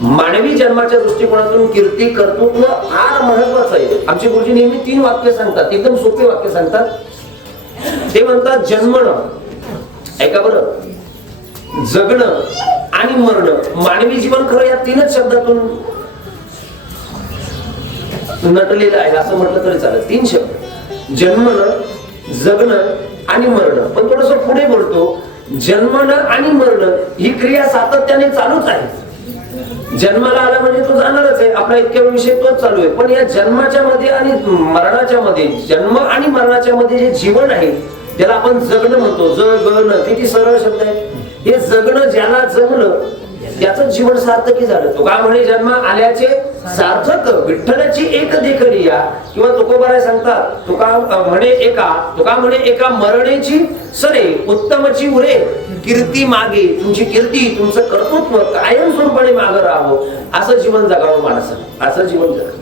मानवी जन्माच्या दृष्टिकोनातून कीर्ती कर्तृत्व फार महत्वाचं आहे. आमचे गुरुजी नेहमी तीन वाक्य सांगतात एकदम सोपे वाक्य सांगतात. ते म्हणतात जन्मणं. ऐका बरं. जगणं आणि मरणं. मानवी जीवन खरं या तीनच शब्दातून नटलेलं आहे असं म्हटलं तरी चालेल. तीन शब्द. जन्मणं जगणं आणि मरणं. पण थोडस पुढे बोलतो. जन्मणं आणि मरणं ही क्रिया सातत्याने चालूच आहे. जन्माला आला म्हणजे तो जाणारच आहे. आपला इतक्या विषय तोच चालू आहे. पण या जन्माच्या मध्ये आणि मरणाच्या मध्ये जन्म आणि मरणाच्या मध्ये जे जीवन आहे ज्याला आपण जगणं म्हणतो जगणं किती सरळ शब्द आहे हे जगणं ज्याला जगलं त्याचं जीवन सार्थकी झालं. तो का म्हणे जन्म आल्याचे सार्थक विठ्ठलाची एक देखणी या किंवा तुकोबाराय सांगतात तुका म्हणे एका तुका म्हणे एका मरणेची सरे उत्तमची उरे कीर्ती मागे तुमची कीर्ती तुमचं कर्तृत्व कायमस्वरूपणे मागं राहावं असं जीवन जगावं माणसं असं जीवन जगावं.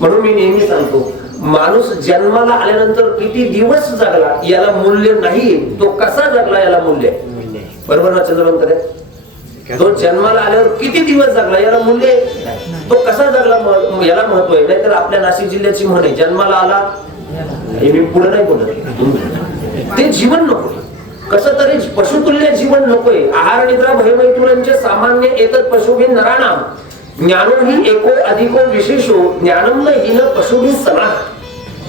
म्हणून मी नेहमी सांगतो माणूस जन्माला आल्यानंतर किती दिवस जगला याला मूल्य नाही तो कसा जगला याला मूल्य? आहे. बरोबर ना चंद्रवंत तो जन्माला आल्यावर किती दिवस जगला याला मूल्य. तो कसा जगला याला महत्त्व आहे? नाहीतर आपल्या नाशिक जिल्ह्याची म्हणे जन्माला आला हे मी पुढे नाही बोलत. ते जीवन नको. कस तरी पशुतुल्य जीवन नकोय. आहार निद्रा भयमैथुनांचे सामान्य एकच पशुभिन नराणाम. ज्ञानो ही एको अधिको विशेषो ज्ञानम न हिन पशुभिन समा.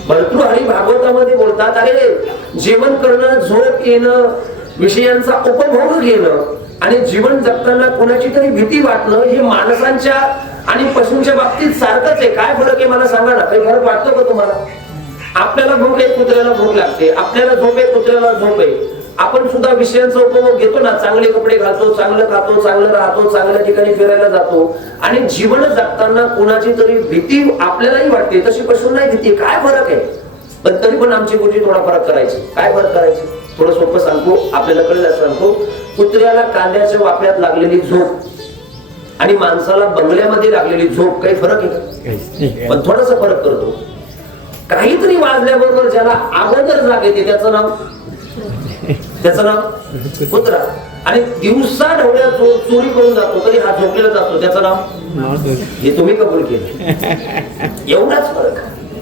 हरी भागवतामध्ये बोलतात अरे जेवण करणं झोप येणं विषयांचा उपभोग घेणं आणि जीवन जगताना कोणाची तरी भीती वाटणं हे माणसांच्या आणि पशूंच्या बाबतीत सारखंच आहे. काय फरक आहे मला सांगा ना? काही फरक वाटतो का तुम्हाला? आपल्याला भूक आहे कुत्र्याला भूक लागते. आपल्याला झोप आहे कुत्र्याला झोप आहे. आपण सुद्धा विषयांचा उपभोग घेतो ना. चांगले कपडे घालतो चांगलं खातो चांगलं राहतो चांगल्या ठिकाणी फिरायला जातो. आणि जीवन जगताना कुणाची तरी भीती आपल्यालाही वाटते. तशी पशूंनाही भीती काय फरक आहे? पण तरी पण आमची गोष्टी थोडा फरक करायची. काय फरक करायची? थोडं सोपं सांगतो आपल्याला कळलं सांगतो. कुत्र्याला कांद्याच्या वाफ्यात लागलेली झोप आणि माणसाला बंगल्यामध्ये लागलेली झोप काही फरक आहे पण थोडासा फरक करतो. काहीतरी वाजल्याबरोबर ज्याला अगोदर जाग येते त्याचं नाव त्याचं नाव कुत्रा. आणि दिवसा ढवळ्या चोरी करून जातो. तरी हा झोपलेला जातो. त्याचं नाव हे तुम्ही कबूल केलं. एवढाच फरक.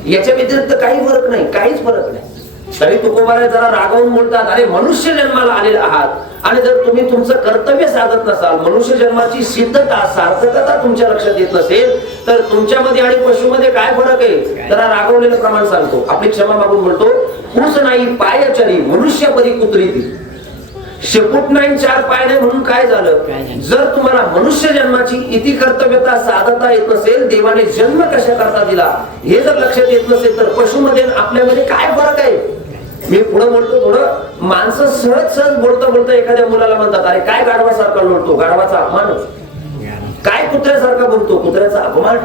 याच्या व्यतिरिक्त काही फरक नाही. काहीच फरक नाही. तरी तुकोबारा जरा रागावून बोलतात अरे मनुष्य जन्माला आलेला आहात. आणि जर तुम्ही तुमचं कर्तव्य साधत नसाल मनुष्य जन्माची सिद्धता सार्थकता तुमच्या लक्षात येत नसेल तर तुमच्यामध्ये आणि पशुमध्ये काय फरक आहे? जरा रागवलेलं प्रमाण सांगतो. आपली क्षमा मागून बोलतो. ऊस नाही पायचरी मनुष्यपदी कुत्री ती. शेपूट नाही चार पाय नाही म्हणून काय झालं? जर तुम्हाला मनुष्य जन्माची इति कर्तव्यता साधता येत नसेल देवाने जन्म कशा करता दिला हे जर लक्षात येत नसेल तर पशुमध्ये आपल्यामध्ये काय फरक आहे? मी पुढे बोलतो थोडं माणसं सहज सहज बोलता बोलता एखाद्या मुलाला म्हणतात अरे काय गाढवासारखा लोटतो गाढवाचा अपमान काय कुत्र्यासारखा बोलतो? कुत्र्याचा अपमान.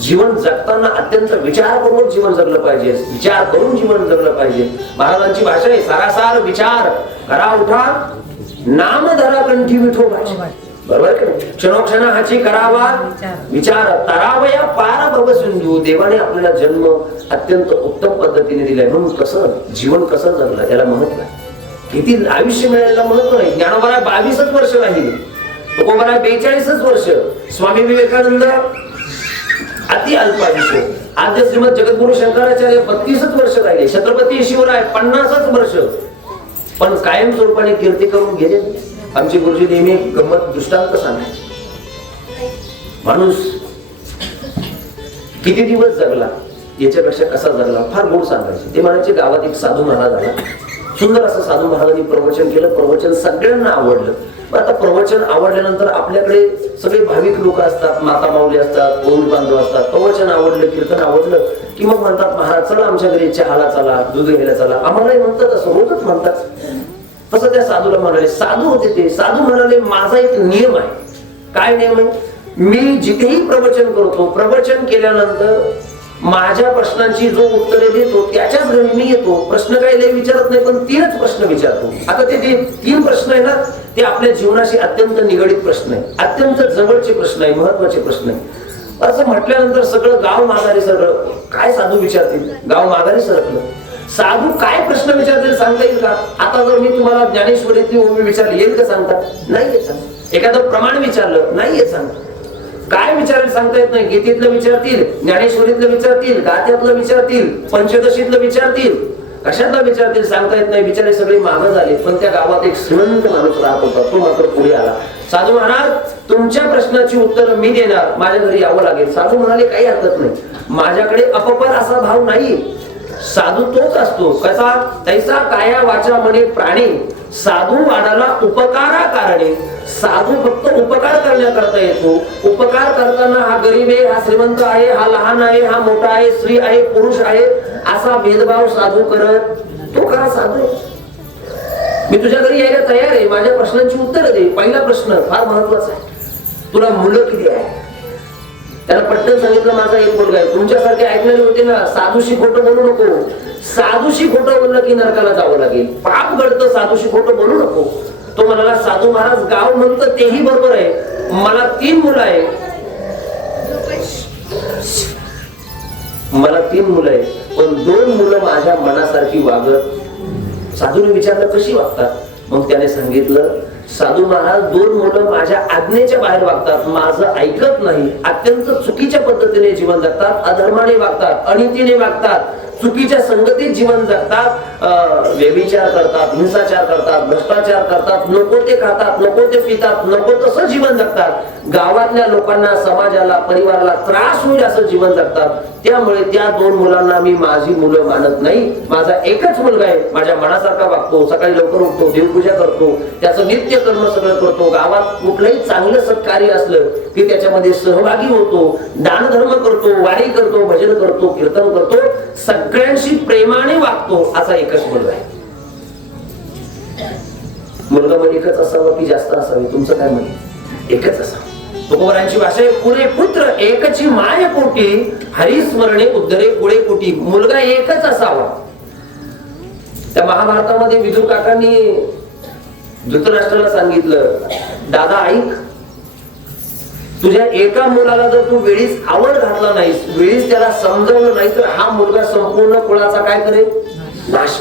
जीवन जगताना अत्यंत विचार करून जीवन जगलं पाहिजे. विचार करून जीवन जगलं पाहिजे. महाराजांची भाषा आहे सारासार विचार. करा उठा नाम धरा कंठी विठो भाषा. बरोबर? क्षणोक्षण हाची करावा विचार. तरावया पार भव सिंधू. देवाने आपल्याला जन्म अत्यंत उत्तम पद्धतीने दिलाय. म्हणून कसं? जीवन कसं जगलं? याला महत्त्व आहे. किती आयुष्य मिळायला महत्त्व नाही ज्ञानोबरा बावीसच वर्ष राहिली. तुकोबरा बेचाळीसच वर्ष. स्वामी विवेकानंद अति अल्पायुष्य आद्य श्रीमद जगद्गुरु शंकराचार्य बत्तीसच वर्ष राहिले. छत्रपती शिवराय पन्नासच वर्ष. पण कायम स्वरूपाने कीर्ती करून गेले आमचे गुरुजी नेहमी गंमत दृष्टांत सांगायचे. माणूस किती दिवस जगला याच्यापेक्षा कसा जगला फार गोड सांगायचे. ते म्हणायचे गावात एक साधू महाराज आला. सुंदर असं साधू महाराजांनी प्रवचन केलं. प्रवचन सगळ्यांना आवडलं. आता प्रवचन आवडल्यानंतर आपल्याकडे सगळे भाविक लोक असतात माता माऊली असतात पौल बांधव असतात. प्रवचन आवडलं कीर्तन आवडलं की मग म्हणतात महाराज चला आमच्या घरी चहाला चला दूध घ्यायला चला आम्हालाही म्हणतात असं रोजच म्हणतात. तसं त्या साधूला म्हणाले साधू होते ते. साधू म्हणाले माझा एक नियम आहे. काय नियम आहे? मी जिथेही प्रवचन करतो प्रवचन केल्यानंतर माझ्या प्रश्नांची जो उत्तरे देतो त्याच्याच घरी मी येतो. प्रश्न काही लय विचारत नाही पण तीनच प्रश्न विचारतो. आता ते तीन प्रश्न आहे ना ते आपल्या जीवनाशी अत्यंत निगडीत प्रश्न आहे. अत्यंत जवळचे प्रश्न आहे महत्त्वाचे प्रश्न आहे. असं म्हटल्यानंतर सगळं गाव माघारी सरळ काय साधू विचारतील? गाव माघारी सरकलं. साधू काय प्रश्न विचारतील सांगता येईल का? आता जर मी तुम्हाला ज्ञानेश्वरीतली ओवी विचारली येईल का सांगता? नाही येत एखादं प्रमाण विचारलं नाही येत सांगता. काय विचारेल सांगता येत नाही? गीतेतलं विचारतील ज्ञानेश्वरीतलं विचारतील गात्यातलं विचारतील पंचदशीतलं विचारतील. कशातलं विचारतील सांगता येत नाही. बिचारे सगळे मागं झाले. पण त्या गावात एक श्रीमंत माणूस राहत होता. तो मात्र पुढे आला. साधू महाराज तुमच्या प्रश्नाची उत्तर मी देणार. माझ्या घरी यावं लागेल. साधू म्हणाले काही हरकत नाही. माझ्याकडे अपपर असा भाव नाही साधू तोच असतो. कसा? तैसा काया वाचा म्हणे प्राणी. साधू वाणाला उपकारा कारणे. साधू फक्त उपकार करण्याकरता येतो. उपकार करताना हा गरीब आहे हा श्रीमंत आहे हा लहान आहे हा मोठा आहे स्त्री आहे पुरुष आहे. असा भेदभाव साधू करत तो खरा साधू मी तुझ्या घरी यायला तयार आहे. माझ्या प्रश्नांची उत्तरं दे. पहिला प्रश्न फार महत्त्वाचा आहे. तुला मुलं किती आहे त्याला पटकन सांगितलं माझा एक मुलगा आहे. तुमच्यासारखे ऐकलेले होते ना साधूशी खोटं बोलू नको. साधूशी खोटं बोललं की नरकाला जावं लागेल. पाप घडतं साधूशी खोटं बोलू नको. तो म्हणाला साधू महाराज गाव म्हणतं तेही बरोबर आहे. मला तीन मुलं आहे मला तीन मुलं आहे पण दोन मुलं माझ्या मनासारखी वागत साधूने विचारलं कशी वागतात? मग त्याने सांगितलं साधू महाराज दोन मुलं माझ्या आज्ञेच्या बाहेर वागतात. माझं ऐकत नाही. अत्यंत चुकीच्या पद्धतीने जीवन जगतात अधर्माने वागतात अनितीने वागतात चुकीच्या संगतीत जीवन जगतात व्यभिचार करतात हिंसाचार करतात भ्रष्टाचार करतात नको ते खातात नको ते पितात नको तसं जीवन जगतात. गावातल्या लोकांना समाजाला परिवाराला त्रास होईल असं जीवन जगतात. त्यामुळे त्या दोन मुलांना मी माझी मुलं मानत नाही. माझा एकच मुलगा आहे. माझ्या मनासारखा वागतो. सकाळी लवकर उठतो देवपूजा करतो. त्याचं नित्य कर्म सगळं करतो. गावात कुठलंही चांगलं सत्कार्य असलं की त्याच्यामध्ये सहभागी होतो दानधर्म करतो वारी करतो भजन करतो कीर्तन करतो सगळ्यांशी प्रेमाने वागतो असा एक एकच मुलगा आहे मुलगा मग एकच असावा की जास्त असावे? तुमचं काय म्हणे एकच असावं. तुकोबरांची भाषा आहे पुरे पुत्र एकची माय पोटी हरिस्मरणे उद्धरे पुढे पोटी मुलगा एकच असावा. त्या महाभारतामध्ये विदुर काकांनी धृतराष्ट्राला सांगितलं दादा ऐक. तुझ्या एका मुलाला जर तू वेळीच आवड घातला नाहीस वेळीच त्याला समजवलं नाही तर हा मुलगा संपूर्ण कुळाचा काय करेल? नाश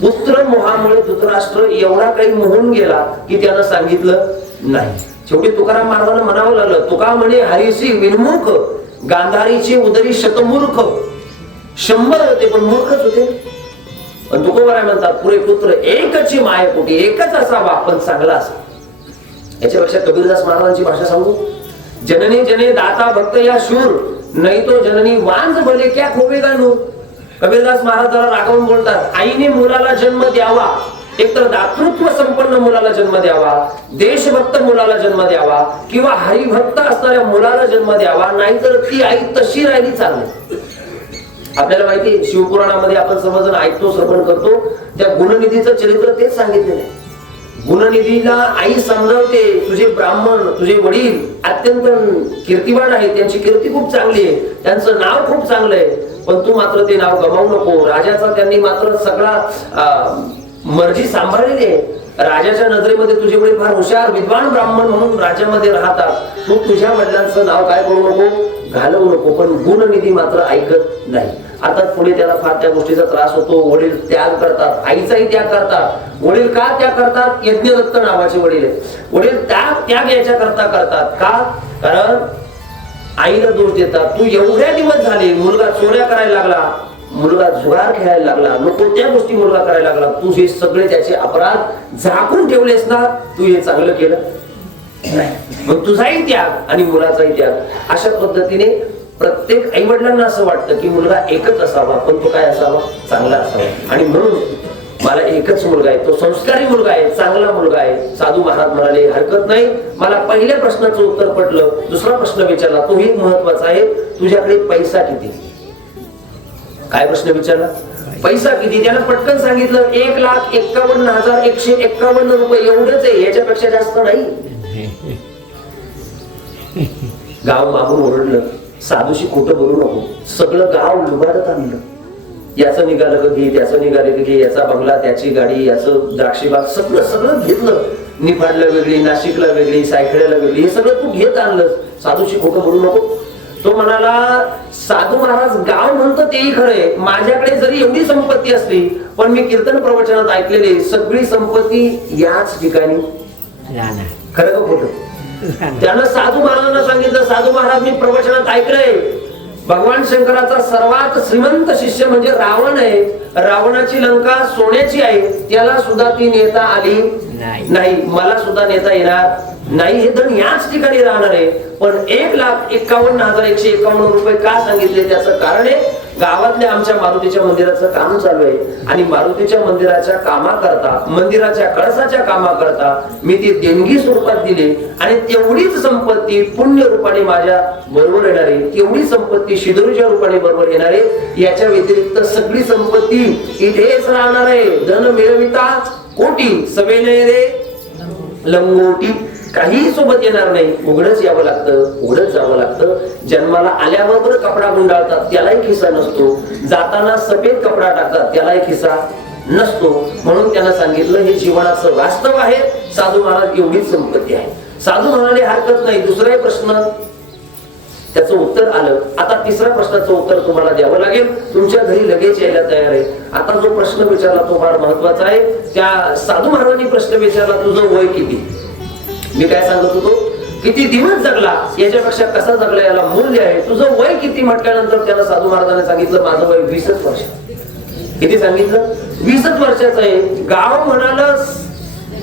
पुत्र मोहामुळे धृतराष्ट्र एवढा काही मोहून गेला की त्यानं सांगितलं नाही. शेवटी तुकाराम महाराजांना म्हणावं लागलं तुका म्हणे हरीशी विनमुख गांधारीची उदरी शतमूर्ख. शंभर होते पण मूर्खच होते. पण तुकोबराय म्हणतात पुरे पुत्र एकची मायपोटी एकच असावा पण चांगला असावा याच्यापेक्षा कबीरदास महाराजांची भाषा सांगू. जननी जने दाता भक्त या शूर नाही तो जननी वांज भले क्या खोबे गाणू कबीरदास महाराज जरा रागावून बोलतात आईने मुलाला जन्म द्यावा. एकतर दातृत्व संपन्न मुलाला जन्म द्यावा देशभक्त मुलाला जन्म द्यावा किंवा हरिभक्त असणाऱ्या मुलाला जन्म द्यावा नाहीतर ती आई तशी राहिली चालली. आपल्याला माहिती आहे, शिवपुराणामध्ये आपण समजून ऐकतो श्रवण करतो त्या गुणनिधीचं चरित्र तेच सांगितलेलं आहे. गुणनिधीला आई समजावते तुझे ब्राह्मण तुझे वडील अत्यंत कीर्तिवान आहे त्यांची कीर्ती खूप चांगली आहे त्यांचं नाव खूप चांगलं आहे पण तू मात्र ते नाव गमावू नको. राजाचा त्यांनी मात्र सगळा मर्जी सांभाळलेली आहे. राजाच्या नजरेमध्ये तुझे वडील फार हुशार विद्वान ब्राह्मण म्हणून राज्यामध्ये राहतात. तू तुझ्या वडिलांचं नाव काय करू नको? घालवू नको पण गुणनिधी मात्र ऐकत नाही. आता पुढे त्याला फार त्या गोष्टीचा त्रास होतो. वडील त्याग करतात. आईचाही त्याग करतात. वडील का त्याग करतात? यज्ञदत्त नावाचे वडील आहेत. वडील त्याग त्याग याच्या करता करतात. का? कारण आईला दोष देतात. तू एवढ्या दिवस झाले मुलगा चोऱ्या करायला लागला मुलगा जुगार खेळायला लागला नको त्या गोष्टी मुलगा करायला लागला? तू हे सगळे त्याचे अपराध झाकून ठेवलेस ना तू हे चांगलं केलं? नाही. मग तुझाही त्याग आणि मुलाचाही त्याग. अशा पद्धतीने प्रत्येक आई वडिलांना असं वाटतं की मुलगा एकच असावा पण तो काय असावा? चांगला असावा. आणि म्हणून मला एकच मुलगा आहे तो संस्कारी मुलगा आहे चांगला मुलगा आहे. साधू महाराज म्हणाले हरकत नाही. मला पहिल्या प्रश्नाचं उत्तर पडलं दुसरा प्रश्न विचारला तोही महत्त्वाचा आहे तुझ्याकडे पैसा किती? काय प्रश्न विचारला? पैसा किती? त्यानं पटकन सांगितलं एक लाख एक्कावन्न हजार एकशे एक्कावन्न रुपये. एवढंच आहे याच्यापेक्षा जास्त नाही. गाव मागून ओरडलं. साधूशी खोटं बोलू नको. सगळं गाव लुबाडत आणलं. याचं निघालं घे त्याचं निघालं का घे याचा बंगला त्याची गाडी याचं द्राक्षीबाग सगळं सगळं घेतलं. निफाडला वेगळी नाशिकला वेगळी सायखेड्याला वेगळी हे सगळं तू घेत आणलं. साधूशी खोटं बोलू नको. तो म्हणाला साधू महाराज गाव म्हणतो तेही खरंय माझ्याकडे जरी एवढी संपत्ती असली पण मी कीर्तन प्रवचनात ऐकलेली सगळी संपत्ती याच ठिकाणी. खरं का खोटं? त्यानं साधू महाराजांना सांगितलं साधू महाराज मी प्रवचनात ऐकलंय. भगवान शंकराचा सर्वात श्रीमंत शिष्य म्हणजे रावण आहे. रावणाची लंका सोन्याची आहे. त्याला सुद्धा ती नेता आली नाही. मला सुद्धा नेता येणार नाही. हे धन याच ठिकाणी राहणार आहे. पण एक लाख एकावन्न हजार एकशे एकावन्न रुपये का सांगितले? त्याचं कारण आहे गावातल्या आमच्या मारुतीच्या मंदिराचं काम चालू आहे. आणि मारुतीच्या मंदिराच्या कामाकरता मंदिराच्या कळसाच्या कामाकरता मी ती देणगी स्वरूपात दिली. आणि तेवढीच संपत्ती पुण्य रूपाने माझ्या बरोबर येणार आहे तेवढी संपत्ती शिदरूच्या रूपाने बरोबर येणार आहे याच्या व्यतिरिक्त सगळी संपत्ती इथेच राहणार आहे. धन मिळविता कोटी सवेने रे. लंगोटी काहीही सोबत येणार नाही. उघडच यावं लागतं उघडच जावं लागतं. जन्माला आल्याबरोबर कपडा गुंडाळतात त्यालाही खिसा नसतो. जाताना सफेद कपडा टाकतात त्यालाही खिसा नसतो. म्हणून त्यांना सांगितलं हे जीवनाचं वास्तव आहे. साधू महाराज एवढीच संपत्ती आहे. साधू म्हणाले हरकत नाही दुसराही प्रश्न. त्याचं उत्तर आलं. आता तिसऱ्या प्रश्नाचं उत्तर तुम्हाला द्यावं लागेल. तुमच्या घरी लगेच यायला तयार आहे. आता जो प्रश्न विचारला तो फार महत्त्वाचा आहे. त्या साधू महाराजांनी प्रश्न विचारला तुझं वय किती? मी काय सांगत होतो? किती दिवस जगला? याच्यापेक्षा कसा जगला? याला मूल्य आहे. तुझं वय किती म्हटल्यानंतर त्याला साधू महाराजांनी सांगितलं माझं वय वीसच वर्ष. किती सांगितलं? वीसच वर्षाचं आहे. गाव म्हणाल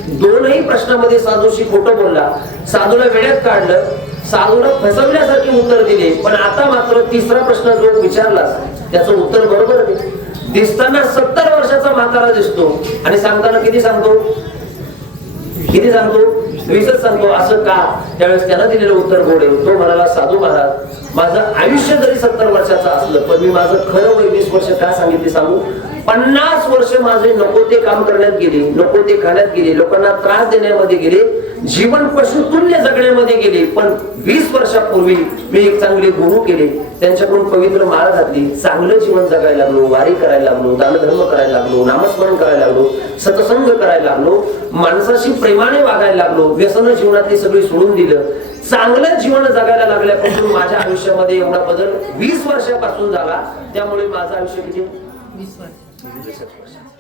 दोनही प्रश्नामध्ये साधूशी खोटं बोलला. साधूला वेळेत काढलं. साधूला फसवण्यासारखी उत्तर दिले. पण आता मात्र तिसरा प्रश्न जो विचारलाच त्याचं उत्तर बरोबर दिसताना सत्तर वर्षाचा म्हातारा दिसतो. आणि सांगताना किती सांगतो? किती सांगतो? वीसच सांगतो असं का? त्यावेळेस त्यानं दिलेलं उत्तर गोड तो म्हणाला साधू महाराज माझं आयुष्य जरी सत्तर वर्षाचं असलं पण मी माझं खरं वय वीस वर्ष का सांगितले सांगू? पन्नास वर्ष माझे नको ते काम करण्यात गेले नको ते खाण्यात गेले लोकांना त्रास देण्यामध्ये गेले जीवन पशुतुल्य जगण्यामध्ये गेले पण वीस वर्षापूर्वी मी एक चांगले गुरु केले. त्यांच्याकडून पवित्र माळ घातली चांगलं जीवन जगायला लागलो वारी करायला लागलो दानधर्म करायला लागलो नामस्मरण करायला लागलो सतसंग करायला लागलो माणसाशी प्रेमाने वागायला लागलो व्यसन जीवनातली सगळी सोडून दिलं. चांगलं जीवन जगायला लागल्यापासून माझ्या आयुष्यामध्ये एवढा बदल वीस वर्षापासून झाला. त्यामुळे माझं आयुष्य किती? वीस वर्ष.